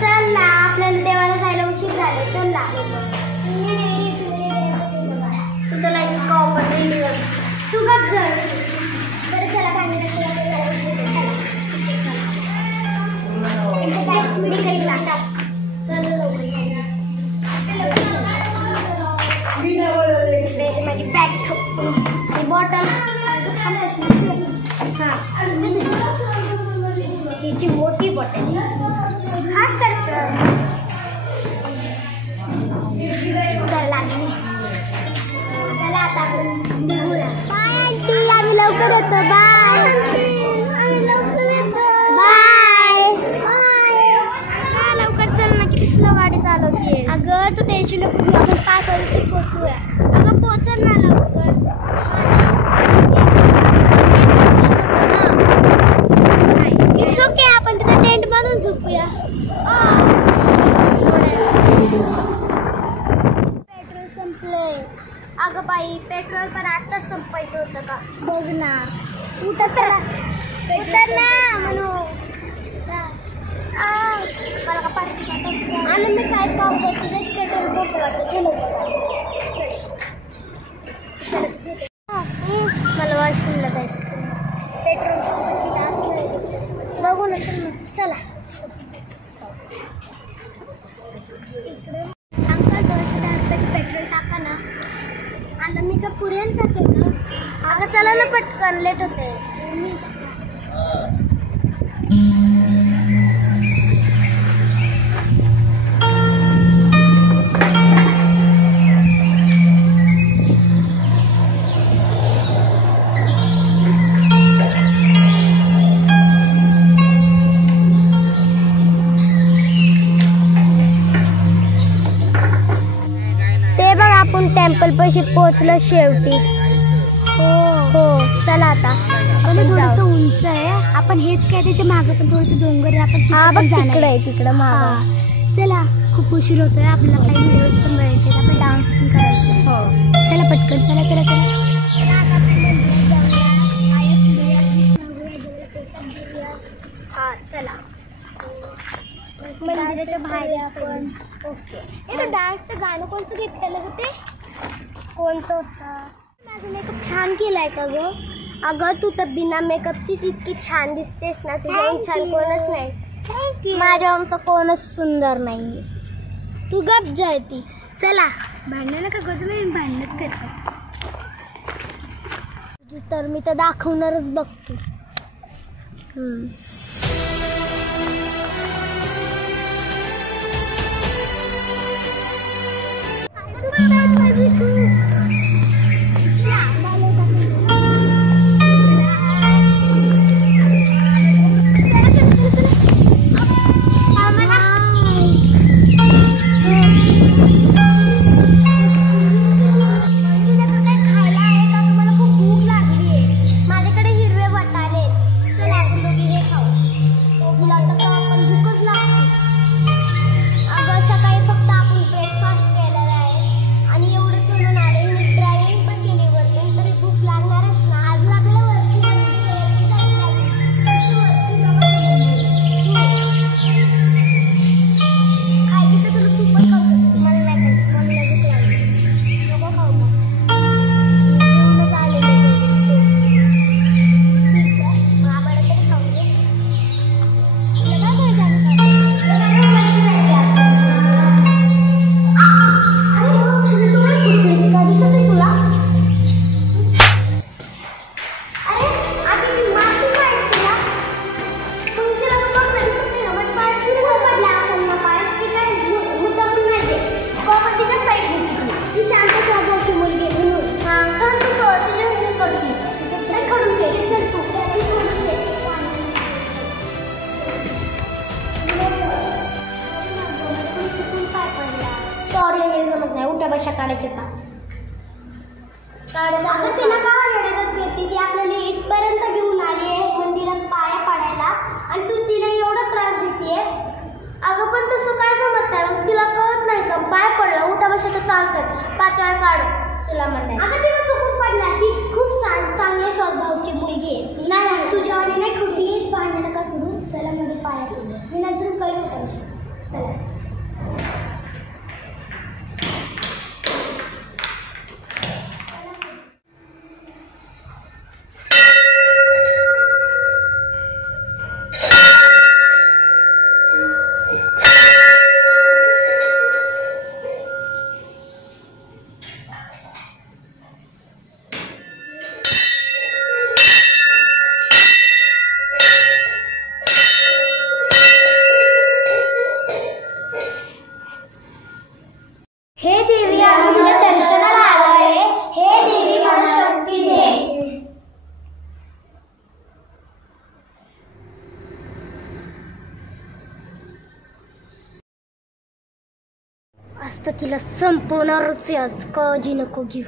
चल ना, आपल्याला देवाला जायला उशीर झाले. चल ना. तुझं लाईफ कॉमन तू गप जर बरं चला माझी बॅग बॉटल थांब कशी हिची मोठी बॉटल हा कर लागली. चला आता आपण निघूया. बाय आंटी, आम्ही लवकर येतो. Bye bye bye. लवकर चल ना, किती स्लो गाडी चालवतीये. अगं तू टेन्शन नको घेऊ, आपण 5 वाजता पोहोचूया. अगं पोहोचल ना लवकर. इट्स ओके, आपण तिथे टेंट बांधून झोपूया. पेट्रोल संपले. अगं बाई, पेट्रोल पण आताच संपायचं होतं का? बघ ना. उतर ना म्हणू. मला का पाठी आणि मी काय पाहू तुझं पेट्रोल बघ वाटतं. मला वॉशरूमला जायचं. पेट्रोल बघू ना. चला इकडे. अंकल 210 रुपयाचं पेट्रोल टाका ना. आणि मी का पुरेल का ते ना. अगं चला ना पटकन, लेट होते. टेम्पल पाशी पोहोचलं शेवटी. हो चला आता. थोडंसं उंच आहे. आपण हेच काय त्याच्या मागं पण थोडंसं डोंगर आपण तिकडं मागं. चला खूप उशीर होतोय. आपल्याला काही व्हिडिओज पण करायचे, आपण डान्स पण करायचं. हो चला पटकन. चला हा चला. मंदिराच्या बाहेर आपण. ओके. डान्सचं गाणं कोणतं घेतलेलं ग ते? कोणतं होतं? माझा मेकअप छान केलाय का ग? अगं तू तर बिना मेकअपचीच इतकी छान दिसतेस ना. तुझ्याहून छान कोणच नाही. माझ्याहून तर कोणच सुंदर नाही. तू गप जायती. चला भांडण नका गं, तुम्ही भांडणच करता. तर मी तर दाखवणारच बघतो. बशा काढायचे 5 काढायला. अगं तिला का येडगत करते? ती आपल्याला इथपर्यंत घेऊन आली आहे मंदिरात पाया पाडायला आणि तू तिला एवढा त्रास देतेय. अगं पण तसं काय जमत नाही. मग तिला कळत नाही का? पाय पडला उठा बशा तर चालतं 5 वेळा काढ तुला म्हणते. अगं तिला चुकून पडला. ती खूप चांगल्या स्वभावाची मुलगी आहे. नाही तुझ्यावाली नाही. प्लीज भांडण नका करू. चला मध्ये पाया पडू. मी नंतर आज तर तिला संपवणारच आहे, आज काळजी नको घेऊ.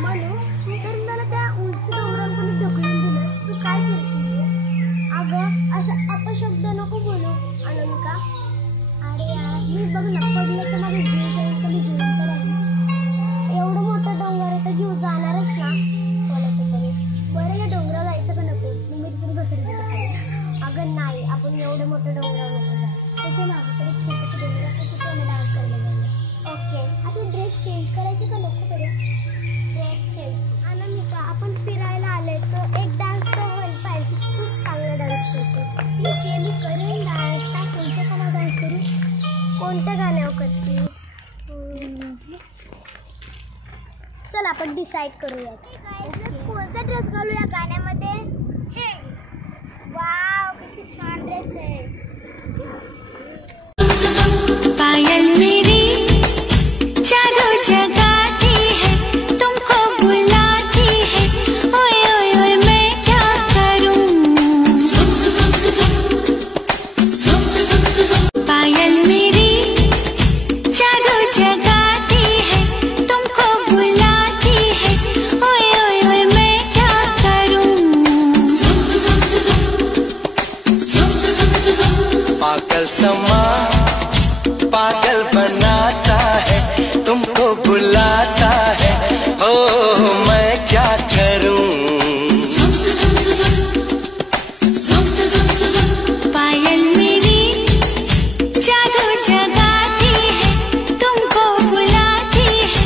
म्हणू तर मला त्या उंच डोंगरावर कोणी ढकलून दिलं, तू काय करशील? अगं अशा अपशब्द नको बोलू अनामिका. अरे यार मी बघ ना, पडलं तर माझा जीव जाईल, कधी जिवंत राहील. एवढं मोठं डोंगर आहे तर जीव जाणारच ना कोणाचं तरी. बरं या डोंगरावर जायचं का नको? मी तिथून घसरत होते खाली. अगं नाही, आपण एवढं मोठं डोंगरावर नको जा. त्याच्या मागे तरी छोटंसं डोंगर आहे, तिथे आम्ही डान्स करायला जाऊया. ओके, आपण ड्रेस चेंज करायचे का नको बरं? Dress change. अनामिका आपण फिरायला आले तर एक डान्स तर होईल पाहिजे. तू खूप चांगला डान्स करतेस. ठीक आहे, मी करेन डान्स. कोणत्या गाण्यावर डान्स करू? कोणत्या गाण्यावर करतेस? चल आपण डिसाईड करूया. कोणता ड्रेस घालू या गाण्यामध्ये? हे वाव, किती छान ड्रेस आहे. पायल मेरी जादू जगाती है, तुमको बुलाती है, ओए ओए ओए मैं क्या करूं? पायल मेरी जादू जगाती है, तुमको बुलाती है, ओए ओए ओए मैं क्या करूं? पागल समा पागल बनाता है, तुमको बुलाता है, ओ मैं क्या करूं? पायल मेरी जादू जगाती है, तुमको बुलाती है,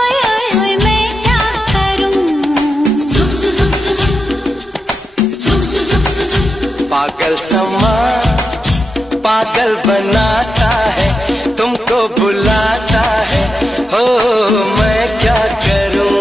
ओए ओए ओए मैं क्या करूं? पागल समा पागल बनाता है, तुमको बुलाता है, हो मैं क्या करूं?